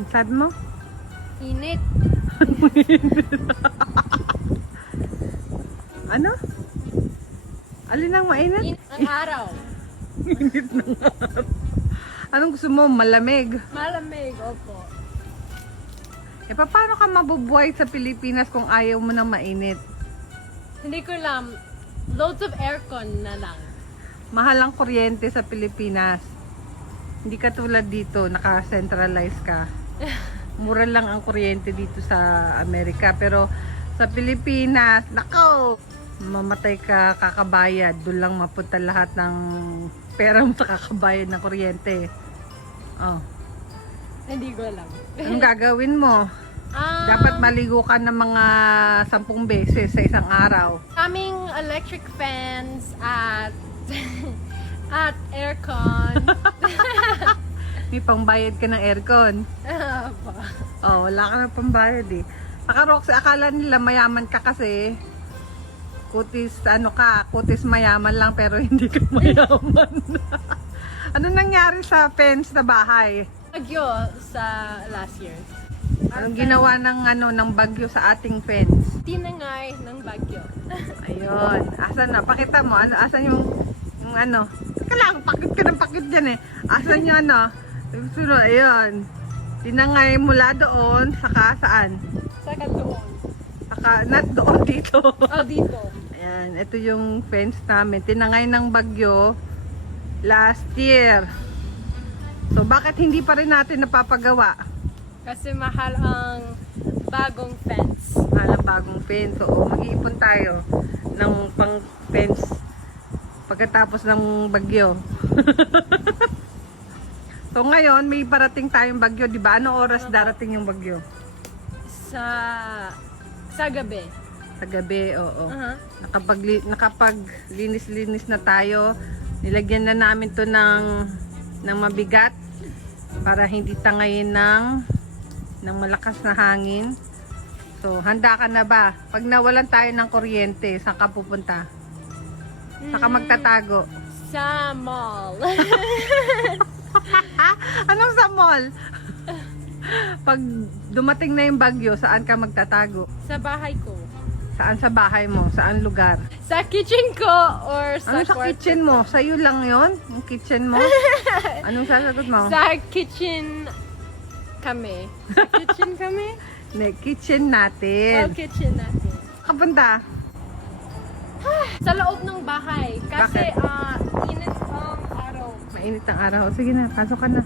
Ang sabi mo? Init. Ano? Alin ang mainit? Init ang araw. Init ng araw. Anong gusto mo? Malamig? Malamig, opo. Eh, paano ka mabubuhay sa Pilipinas kung ayaw mo ng mainit? Hindi ko alam. Loads of aircon na lang. Mahal ang kuryente sa Pilipinas. Hindi ka tulad dito, naka-centralize ka. Mura lang ang kuryente dito sa Amerika. Pero sa Pilipinas, nako! Mamatay ka, kakabayad. Doon lang mapunta lahat ng pera mo sa kakabayad ng kuryente. Oh. Hindi ko alam. Anong gagawin mo? Dapat maligo ka ng mga 10 beses sa isang araw. Kaming electric fans at at aircon. May pangbayad ka ng aircon. Opo. Oh, wala ka na pambayad eh. Saka Roxy, akala nila mayaman ka kasi. Kutis, ano ka, kutis mayaman lang pero hindi ka mayaman. Ano nangyari sa fence na bahay? Bagyo sa last year. Anong ginawa ng bagyo sa ating fence? Tinangay ng bagyo. Ayun. Asan na? Pakita mo. Ano, asan yung ano? Teka lang, pakit ka ng pakit dyan eh. Asan yung ano? Sunod, ayun. Tinangay mula doon, saka saan? Saka doon. Saka, not doon, dito. Oh, dito. Ayan, ito yung fence namin. Tinangay ng bagyo last year. So, bakit hindi pa rin natin napapagawa? Kasi mahal ang bagong fence. Halang bagong fence. So, mag-iipon tayo ng pang fence pagkatapos ng bagyo. So, ngayon, may parating tayong bagyo, di ba? Ano oras darating yung bagyo? Sa gabi. Sa gabi, oo. Uh-huh. Nakapaglinis-linis na tayo. Nilagyan na namin to ng mabigat para hindi tangayin ng malakas na hangin. So, handa ka na ba? Pag nawalan tayo ng kuryente, saan ka pupunta? Saan ka magtatago? Sa mall. Anong sa mall? Pag dumating na yung bagyo, saan ka magtatago? Sa bahay ko. Saan sa bahay mo? Saan lugar? Sa kitchen ko or sa Ano sa kwarto kitchen ko? mo? Sa'yo lang yon? Yung kitchen mo? Anong sasagot mo? Sa kitchen kami. Sa kitchen kami? Ne, kitchen Oh, natin. kitchen natin. Kapunta? Sa loob ng bahay. Kasi Bakit? init ang araw. Mainit ang araw. Sige na, pasok ka na.